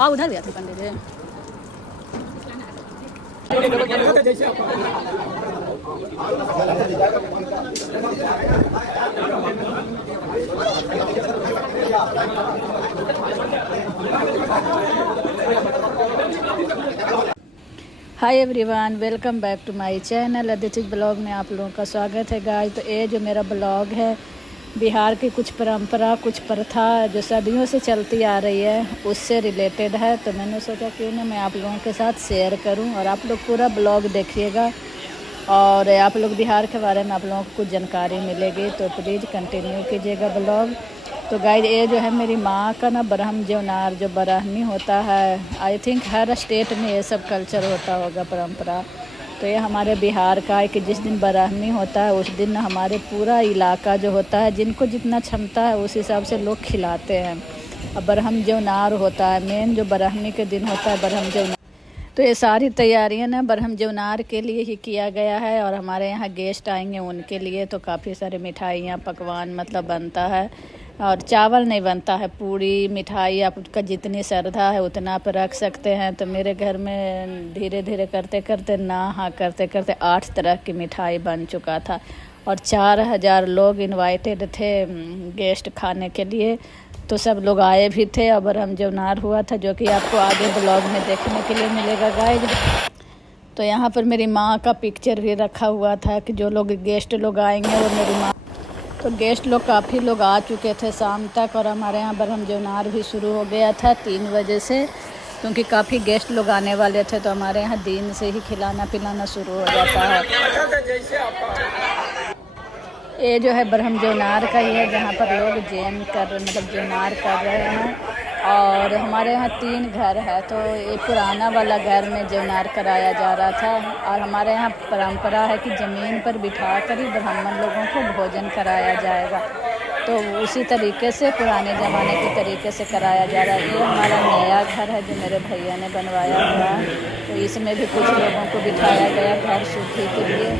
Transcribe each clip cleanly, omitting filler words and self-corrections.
हाँ उधर गया था Pandit ji. Hi everyone, welcome back to my channel Aditi blog में आप लोगों का स्वागत है गाइस। तो ये जो मेरा ब्लॉग है बिहार की कुछ परंपरा, कुछ प्रथा जो सदियों से चलती आ रही है उससे रिलेटेड है। तो मैंने सोचा क्यों ना मैं आप लोगों के साथ शेयर करूं और आप लोग पूरा ब्लॉग देखिएगा और आप लोग बिहार के बारे में आप लोगों को कुछ जानकारी मिलेगी। तो प्लीज़ कंटिन्यू कीजिएगा ब्लॉग। तो गाइस ये जो है मेरी माँ का ना ब्रह्म जवनार जो ब्राह्मणी होता है, आई थिंक हर स्टेट में ये सब कल्चर होता होगा परंपरा। तो ये हमारे बिहार का है कि जिस दिन ब्राह्मणी होता है उस दिन हमारे पूरा इलाका जो होता है जिनको जितना क्षमता है उस हिसाब से लोग खिलाते हैं। अब ब्रह्म जवनार होता है, मेन जो ब्राह्मणी के दिन होता है ब्रह्म जवनार। तो ये सारी तैयारियां ना ब्रह्म जवनार के लिए ही किया गया है और हमारे यहाँ गेस्ट आएंगे उनके लिए तो काफ़ी सारे मिठाइयाँ पकवान मतलब बनता है। और चावल नहीं बनता है, पूरी मिठाई आपका जितनी श्रद्धा है उतना आप रख सकते हैं। तो मेरे घर में धीरे धीरे करते करते करते करते 8 तरह की मिठाई बन चुका था और 4000 लोग इनवाइटेड थे गेस्ट खाने के लिए। तो सब लोग आए भी थे और ब्रह्म जवनार हुआ था जो कि आपको आगे ब्लॉग में देखने के लिए मिलेगा गाइज। तो यहाँ पर मेरी माँ का पिक्चर भी रखा हुआ था कि जो लोग गेस्ट लोग आएंगे वो मेरी माँ। तो गेस्ट लोग काफ़ी लोग आ चुके थे शाम तक और हमारे यहाँ ब्रह्म जवनार भी शुरू हो गया था 3 बजे से, क्योंकि काफ़ी गेस्ट लोग आने वाले थे। तो हमारे यहाँ दिन से ही खिलाना पिलाना शुरू हो जाता है। ये जो है ब्रह्म जवनार का ही है जहाँ पर लोग जवनार कर रहे हैं। और हमारे यहाँ 3 घर है तो ये पुराना वाला घर में जवनार कराया जा रहा था। और हमारे यहाँ परंपरा है कि ज़मीन पर बिठा कर ही ब्राह्मण लोगों को भोजन कराया जाएगा। तो उसी तरीके से पुराने ज़माने के तरीके से कराया जा रहा है। ये हमारा नया घर है जो मेरे भैया ने बनवाया हुआ है। तो इसमें भी कुछ लोगों को बिठाया गया घर शुद्धि के लिए,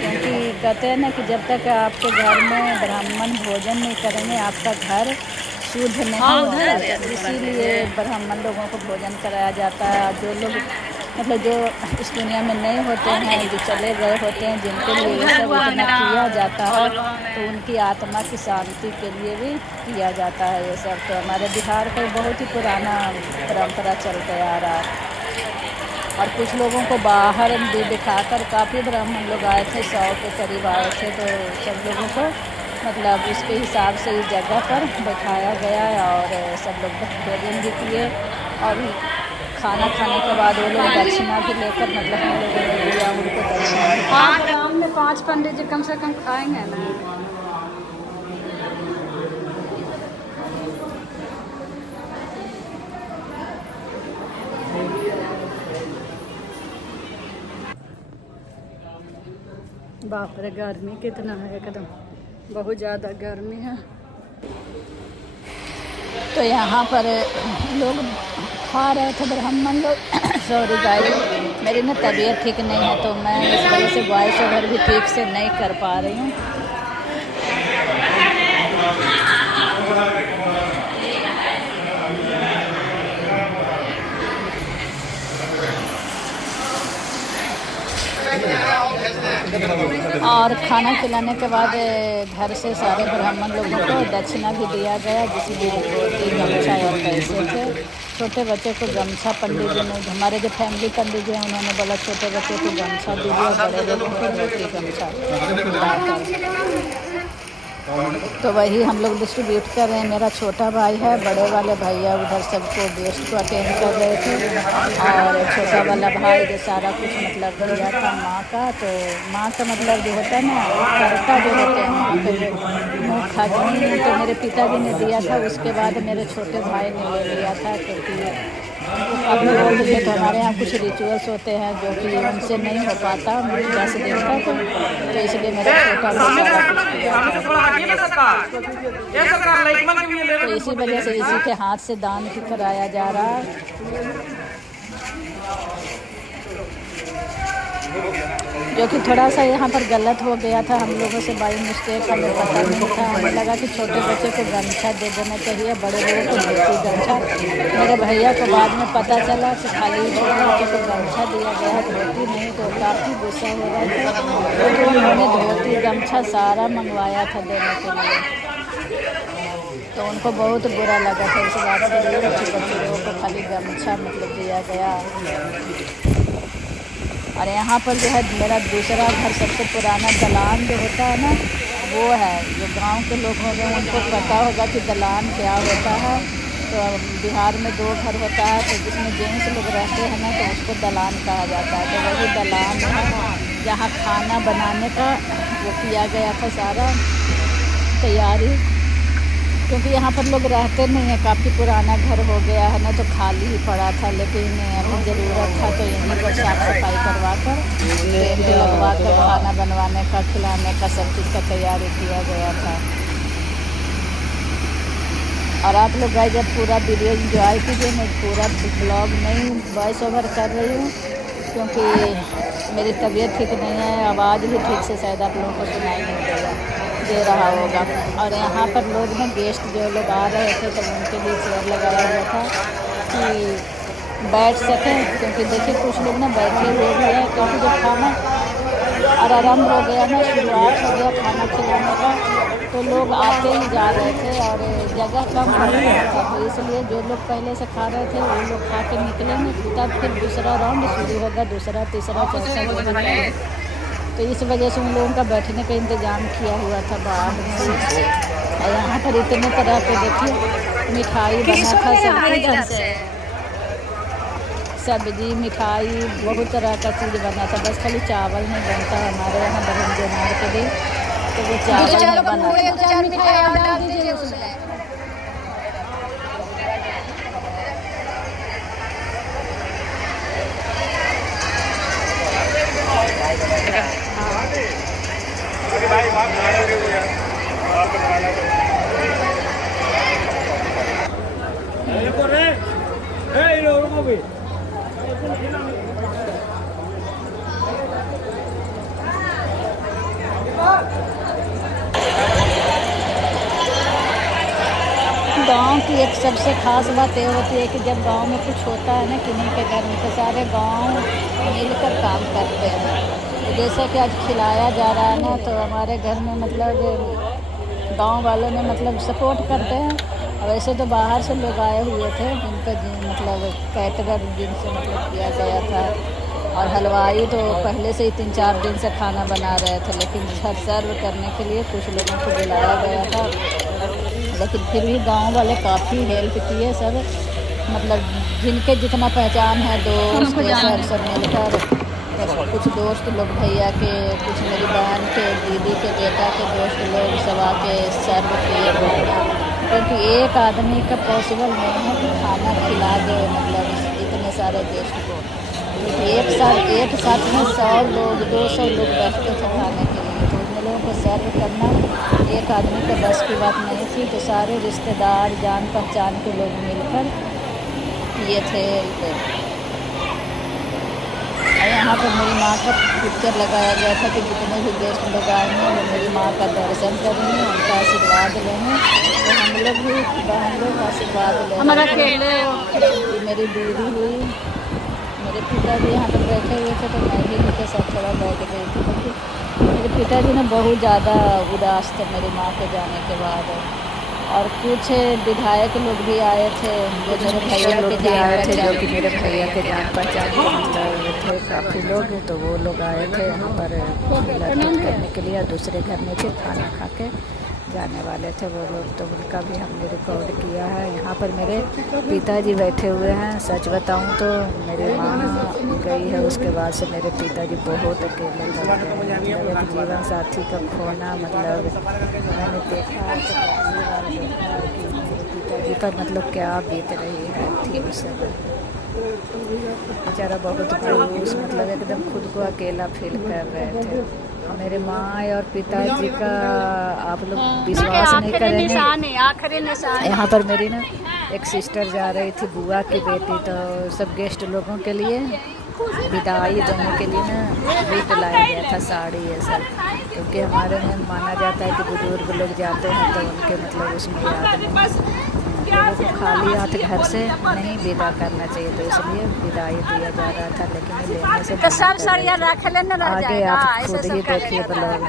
क्योंकि कहते हैं ना कि जब तक आपके घर में ब्राह्मण भोजन नहीं करेंगे आपका घर शुद्ध नहीं होगा। इसीलिए ब्राह्मण लोगों को भोजन कराया जाता है। जो लोग मतलब जो इस दुनिया में नहीं होते हैं, जो चले गए होते हैं, जिनके लिए ये सब इतना किया जाता है तो उनकी आत्मा की शांति के लिए भी किया जाता है ये सब। तो हमारे बिहार का बहुत ही पुराना परंपरा चलते आ रहा है। और कुछ लोगों को बाहर भी बिठाकर काफ़ी ब्राह्मण लोग आए थे, 100 के करीब आए थे। तो सब लोगों को मतलब उसके हिसाब से इस जगह पर बैठाया गया और सब लोग भोजन भी किए। और खाना खाने के बाद वो लोग दक्षिणा भी लेकर मतलब हम लोगों ने दिया उनको दक्षिणा। हाँ, शाम में 5 पंडित जी कम से कम खाएंगे ना। बाप रे गर्मी कितना है, एकदम बहुत ज़्यादा गर्मी है। तो यहाँ पर लोग खा रहे थे ब्राह्मण लोग। सॉरी गाइस, मेरी ना तबीयत ठीक नहीं है तो मैं इस वजह से वॉइस ओवर भी ठीक से नहीं कर पा रही हूँ। और खाना खिलाने के बाद घर से सारे ब्राह्मण लोगों को दक्षिणा भी दिया गया, जिसमें रोटी गमछा और पैसे थे। छोटे बच्चे को गमछा पंडित जी ने, हमारे जो फैमिली पंडित जी हैं उन्होंने बोला छोटे बच्चे को गमछा दीजिए और बड़े लोगों को रोटी गमछा। तो वही हम लोग डिस्ट्रीब्यूट कर रहे हैं। मेरा छोटा भाई है, बड़े वाले भैया उधर सबको गेस्ट को अटेंड कर रहे थे और छोटा वाला भाई जो सारा कुछ मतलब दिया था माँ का। तो माँ का मतलब जो होता है ना कर्ता जो होते हैं माँ के मुँह खजनी, तो मेरे पिताजी ने दिया था। उसके बाद मेरे छोटे भाई ने ले लिया था, क्योंकि अब लोग थे तो हमारे यहाँ कुछ रिचुअल्स होते हैं जो कि उनसे नहीं हो पाता जैसे देखा तो इसलिए मेरा छोटा तो इसी वजह से इसी के हाथ से दान भी कराया जा रहा है। जो कि थोड़ा सा यहाँ पर गलत हो गया था हम लोगों से, बाई मिस्टेक, हमें पता नहीं था। हमें लगा कि छोटे बच्चे को गमछा दे देना चाहिए, बड़े लोगों को धोती गमछा। मेरे भैया को बाद में पता चला कि खाली छोटे बच्चे को गमछा दिया गया है, धोती नहीं, तो काफ़ी गुस्सा हो रहा था, क्योंकि उन्होंने धोती गमछा सारा मंगवाया था देने के लिए। तो उनको बहुत बुरा लगा था इस बात के लिए कि बच्चे लोगों को खाली गमछा मतलब दिया गया। और यहाँ पर जो है मेरा दूसरा घर, सबसे पुराना दलान जो होता है ना, वो है। जो गांव के लोग हो गए उनको पता होगा कि दलान क्या होता है। तो बिहार में 2 घर होता है, तो जिसमें जेंट्स लोग रहते हैं ना, तो उसको दलान कहा जाता है। तो वही दलान है जहाँ खाना बनाने का वो किया गया था सारा तैयारी, क्योंकि यहाँ पर लोग रहते नहीं हैं, काफ़ी पुराना घर हो गया है ना, तो खाली ही पड़ा था। लेकिन अभी ज़रूरत था तो यहीं पर साफ़ सफाई करवा कर, टेंट लगवा कर खाना बनवाने का, खिलाने का, सब चीज़ का तैयारी किया गया था। और आप लोग गए जब पूरा वीडियो इंजॉय कीजिए। मैं पूरा ब्लॉग नहीं वॉइस ओवर कर रही हूँ, क्योंकि मेरी तबीयत ठीक नहीं है, आवाज़ भी ठीक से शायद आप लोगों को सुनाई नहीं दे रहा होगा। और यहाँ पर लोग ना, गेस्ट जो लोग आ रहे थे, तो उनके लिए चेयर लगाया हुआ था कि बैठ सकें, क्योंकि देखिए कुछ लोग ना बैठे हुए भी हैं, क्योंकि जब खाना और आरम्भ हो गया ना, शुरुआत हो गया खाना खिलाने का, तो लोग आते ही जा रहे थे और जगह कम हो रही था। तो इसलिए जो लोग पहले से खा रहे थे वो लोग खा के निकलेंगे, तब फिर दूसरा राउंड शुरू होगा, दूसरा, तीसरा, चौथा। तो इस वजह से उन लोगों का बैठने का इंतज़ाम किया हुआ था बाहर में। और यहाँ पर इतने तरह के देखिए मिठाई बना था, सब्जी, मिठाई, बहुत तरह का चीज़ बना था। बस खाली चावल नहीं बनता हमारे यहाँ बहन जोनार के लिए, तो वो चावल नहीं बना था। गांव की एक सबसे ख़ास बात ये होती है कि जब गांव में कुछ होता है ना, किन्हीं के घर में, तो सारे गांव मिलकर काम करते हैं। तो जैसे कि आज खिलाया जा रहा है ना, तो हमारे घर में मतलब गांव वालों ने मतलब सपोर्ट करते हैं। और वैसे तो बाहर से लोग आए हुए थे, जिनका मतलब कैटरर जिनसे मतलब किया गया था, और हलवाई तो पहले से ही 3-4 दिन से खाना बना रहे थे, लेकिन सर्व करने के लिए कुछ लोगों को बुलाया गया था। लेकिन फिर भी गांव वाले काफ़ी हेल्प किए सब, मतलब जिनके जितना पहचान है, दोस्त सब मिलकर। तो कुछ दोस्त लोग भैया के, कुछ मेरी बहन के, दीदी के बेटा के दोस्त लोग सब आके सर्व किए, क्योंकि एक आदमी का पॉसिबल नहीं है कि खाना खिला दे मतलब इतने सारे गेस्ट को। क्योंकि एक साथ में 100 लोग, 200 लोग बैठते थे खाने के लिए, तो उन लोगों को सर्व करना एक आदमी के बस की बात नहीं थी। तो सारे रिश्तेदार, जान पहचान के लोग मिलकर किए थे। और यहाँ पर मेरी माँ का पिक्चर लगाया गया था कि जितने भी गेस्ट लोग आए हैं वो मेरी माँ का दर्शन करेंगे, उनका आशीर्वाद लेंगे। तो हम लोग भी बहन लोग आशीर्वाद लेंगे। मेरी दीदी हुई, मेरे पिताजी यहाँ पर बैठे हुए थे, तो मैं भी उनके साथ थोड़ा बैठ गई थी, क्योंकि मेरे पिताजी ने बहुत ज़्यादा उदास थे मेरी माँ के जाने के बाद। और कुछ विधायक लोग भी आए थे, जो मेरे भैया के आए थे, जो कि मेरे भैया के जान पहचान थे काफ़ी लोग। तो वो लोग आए थे यहाँ पर लड़ाई करने के लिए, दूसरे घर में फिर खाना खा के जाने वाले थे वो लोग, तो उनका भी हमने रिकॉर्ड किया है। यहाँ पर मेरे पिताजी बैठे हुए हैं। सच बताऊँ तो मेरी माँ गई है, उसके बाद से मेरे पिताजी बहुत अकेले लग गए। मतलब एक जीवन साथी का खोना, मतलब मैंने देखा कि मेरे पिताजी पर मतलब क्या बीत रही है थी उस समय। बेचारा बहुत मायूस, मतलब एकदम खुद को अकेला फील कर रहे थे। मेरे माँ और पिताजी का आप लोग विश्वास नहीं करेंगे। यहाँ पर मेरी ना एक सिस्टर जा रही थी, बुआ की बेटी, तो सब गेस्ट लोगों के लिए विदाई देने के लिए ना गिफ्ट लाया गया था, साड़ी ये सब, क्योंकि हमारे में माना जाता है कि बुजुर्ग लोग जाते हैं तो उनके मतलब उसमें याद में लोगों को खाली हाथ घर से नहीं विदा करना चाहिए, तो इसलिए विदाई दिया जा रहा था, लेकिन लेने से तो सब सरिया रख लेना। आगे आप खुद ही देखिए ब्लॉग।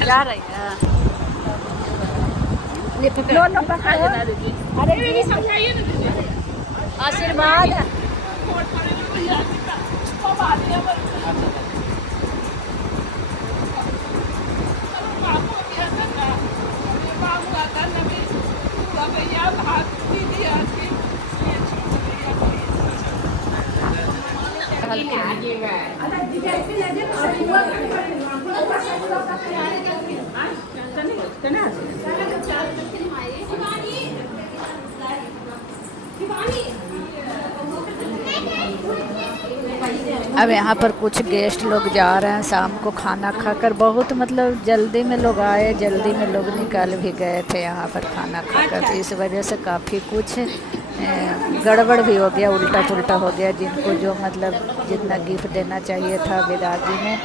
जा रही है आशीर्वाद। अब यहाँ पर कुछ गेस्ट लोग जा रहे हैं शाम को खाना खाकर, बहुत मतलब जल्दी में लोग आए, जल्दी में लोग निकल भी गए थे यहाँ पर खाना खाकर, तो इस वजह से काफ़ी कुछ गड़बड़ भी हो गया, उल्टा पुल्टा हो गया। जिनको जो मतलब जितना गिफ्ट देना चाहिए था विदाई में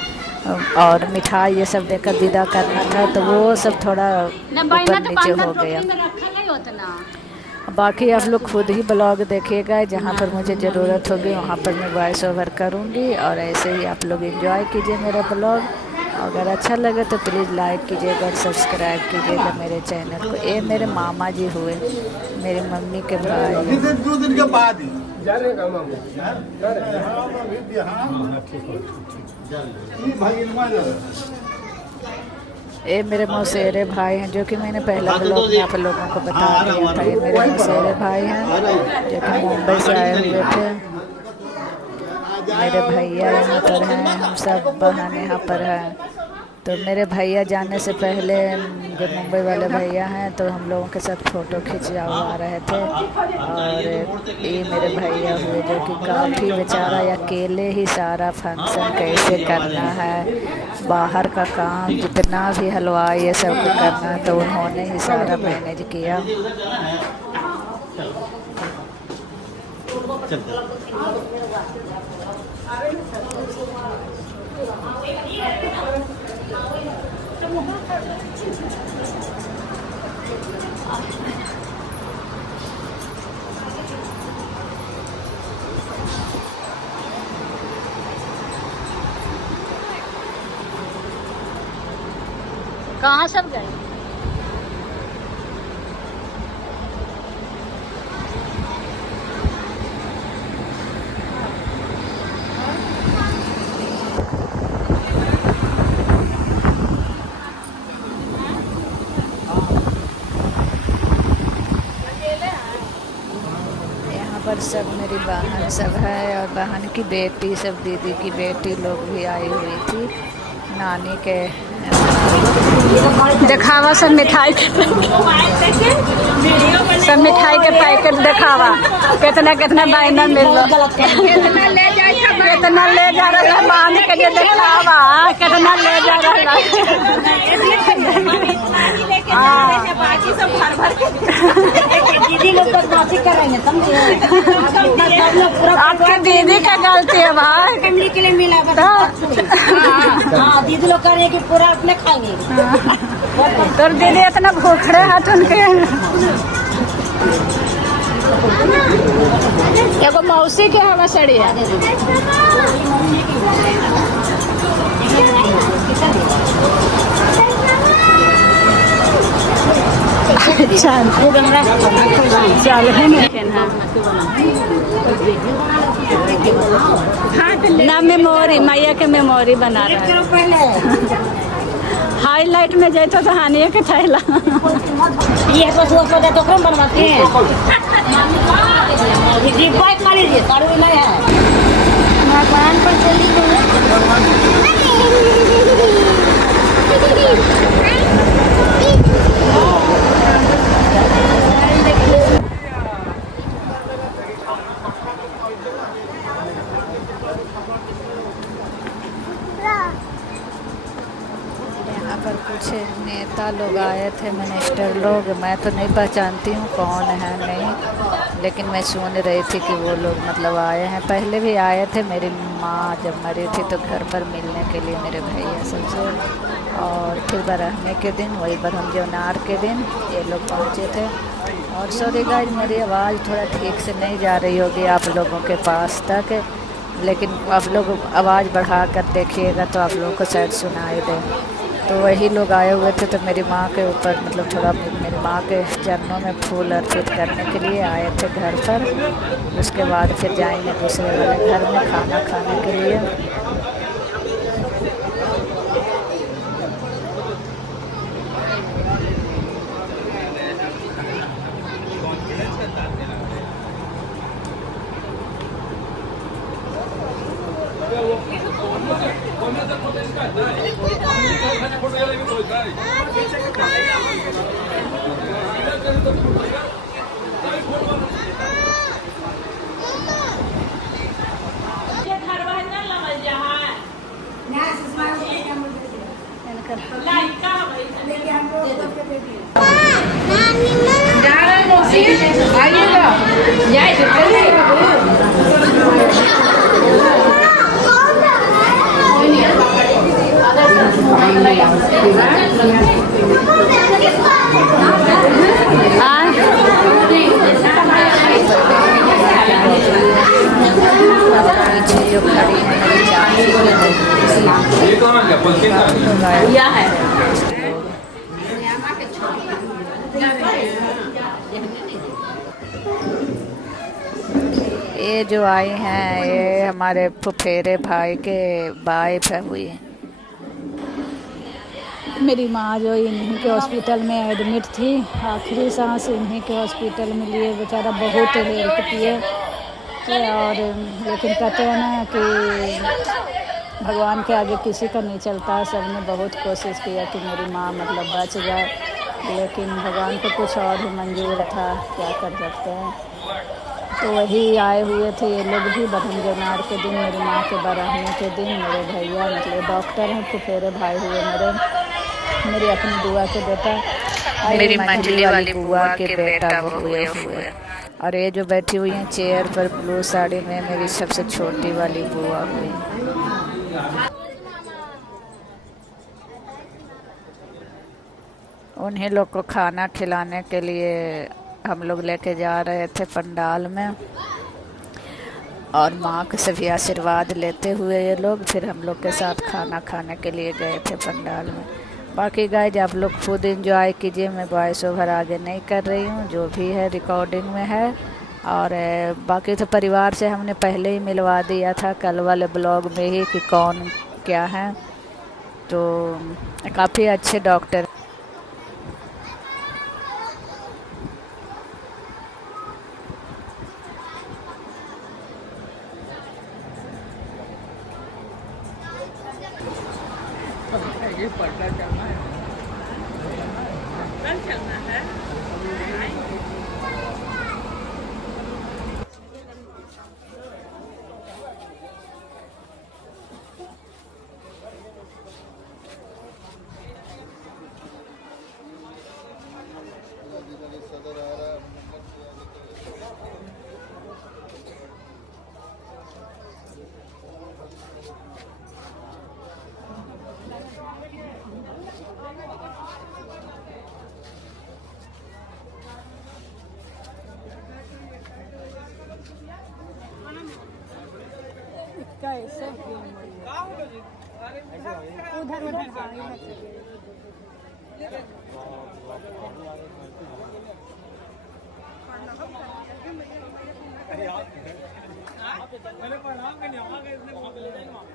और मिठाई ये सब देकर विदा करना था, तो वो सब थोड़ा ऊपर नीचे हो गया। बाकी आप लोग खुद ही ब्लॉग देखिएगा, जहाँ पर मुझे ज़रूरत होगी वहाँ पर मैं वॉइस ओवर करूँगी, और ऐसे ही आप लोग एंजॉय कीजिए मेरा ब्लॉग। अगर अच्छा लगे तो प्लीज़ लाइक कीजिएगा और सब्सक्राइब कीजिएगा मेरे चैनल को। ये मेरे मामा जी हुए, मेरी मम्मी के भाई। 2 दिन के बाद ही ये मेरे मौसेरे भाई हैं, जो कि मैंने पहला ब्लॉग में आप लोगों को बता दिया था। ये मेरे मौसेरे भाई हैं जो कि मुंबई से आए हुए थे। मेरे भैया यहाँ पर हैं, हम सब बहन यहाँ पर हैं। तो मेरे भैया जाने से पहले, जो मुंबई वाले भैया हैं, तो हम लोगों के साथ फ़ोटो खिंचवा रहे थे। और ये मेरे भैया हुए जो कि काफ़ी बेचारा अकेले ही सारा फंक्शन कैसे करना है, बाहर का काम जितना भी हलवाई ये सब करना, तो उन्होंने ही सारा मैनेज किया। कहाँ सब गए? पर सब मेरी बहन सब है, और बहन की बेटी सब, दीदी की बेटी लोग भी आई हुई थी। नानी के दिखावा सब मिठाई के, सब मिठाई के पैकेट दिखावा, कितना कितना बैनर मिल रहा, कितना ले जा रहा बांध के जो दिखावा, कितना ले जा रहा। दीदी लोग बदमाशी कर रही है, समझे? आपकी दीदी का गलती है भाई, फैमिली के लिए मिला हाँ, दीदी लोग कर रहे हैं कि पूरा अपने खाएंगे। तो दीदी इतना भूखड़े हाथ उनके। एगो मौसी के हवा सड़ी है। ना मेमोरी, मैया के मेमोरी बना रहा है। हाईलाइट में जाए तो हानिया के थैला ये तो कम बनवाते हैं। भगवान पर चली लोग आए थे, मिनिस्टर लोग। मैं तो नहीं पहचानती हूँ कौन है नहीं, लेकिन मैं सुन रही थी कि वो लोग मतलब आए हैं। पहले भी आए थे, मेरी माँ जब मरी थी तो घर पर मिलने के लिए मेरे भैया सबसे। और फिर बरहने के दिन, वही बरहम जौनार के दिन ये लोग पहुँचे थे। और सॉरी गाइस, मेरी आवाज़ थोड़ा ठीक से नहीं जा रही होगी आप लोगों के पास तक, लेकिन आप लोग आवाज़ बढ़ा कर देखिएगा तो आप लोगों को शायद सुनाई दे। तो वही लोग आए हुए थे, तो मेरी माँ के ऊपर मतलब थोड़ा मेरी माँ के चरणों में फूल अर्पित करने के लिए आए थे घर पर। उसके बाद फिर जाएंगे दूसरे वाले घर में खाना खाने के लिए। पीछे जो खड़ी है मेरी चाची है। ये जो आई हैं ये हमारे फुफेरे भाई के वाइफ है हुई। मेरी माँ जो इन्हीं के हॉस्पिटल में एडमिट थी, आखिरी सांस इन्हीं के हॉस्पिटल में लिए। बेचारा बहुत हेल्प किए। और लेकिन कहते हैं ना कि भगवान के आगे किसी का नहीं चलता। सबने बहुत कोशिश किया कि मेरी माँ मतलब बच जाए, लेकिन भगवान को कुछ और ही मंजूर था, क्या कर सकते हैं। तो वही आए हुए थे ये लोग भी बरहम जौनार के दिन, मेरी माँ के बरहने के दिन। मेरे भैया मतलब डॉक्टर हैं, फुफेरे भाई हुए मेरी अपनी बुआ के बेटा, मेरी मंजली वाली बुआ के बेटा वो हुए। और ये जो बैठी हुई हैं चेयर पर ब्लू साड़ी में, मेरी सबसे छोटी वाली बुआ हुई। उन्हीं लोग को खाना खिलाने के लिए हम लोग लेके जा रहे थे पंडाल में, और माँ के सभी आशीर्वाद लेते हुए ये लोग फिर हम लोग के साथ खाना खाने के लिए गए थे पंडाल में। बाकी गाइज आप लोग खुद एंजॉय कीजिए, मैं वॉइस ओवर आगे नहीं कर रही हूँ, जो भी है रिकॉर्डिंग में है। और बाकी तो परिवार से हमने पहले ही मिलवा दिया था कल वाले ब्लॉग में ही कि कौन क्या है। तो काफ़ी अच्छे डॉक्टर। ये पढ़ना चलना है, कल चलना है। कैसे उधर उधर मैंने प्रणाम करने वहाँ गए, इसने वहाँ पे ले जाएंगे वहाँ।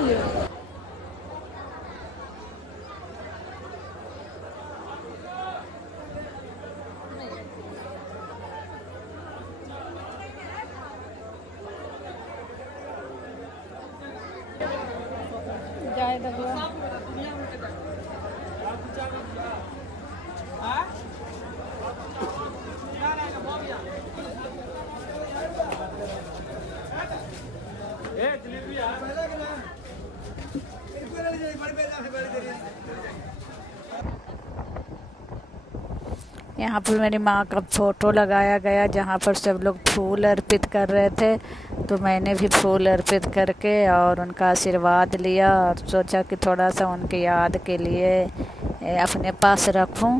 ले लियो। जाए दबला यहाँ पर मेरी माँ का फ़ोटो लगाया गया जहाँ पर सब लोग फूल अर्पित कर रहे थे, तो मैंने भी फूल अर्पित करके और उनका आशीर्वाद लिया और सोचा कि थोड़ा सा उनकी याद के लिए अपने पास रखूं।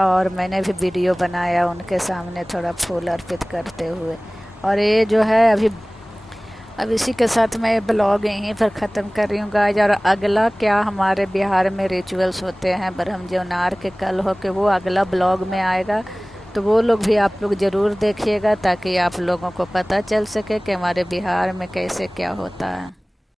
और मैंने भी वीडियो बनाया उनके सामने थोड़ा फूल अर्पित करते हुए। और ये जो है अब इसी के साथ मैं ब्लॉग यहीं पर ख़त्म कर रही हूँ गाइज। और अगला क्या हमारे बिहार में रिचुअल्स होते हैं ब्रह्म जौनार के कल हो के, वो अगला ब्लॉग में आएगा, तो वो लोग भी आप लोग ज़रूर देखिएगा ताकि आप लोगों को पता चल सके कि हमारे बिहार में कैसे क्या होता है।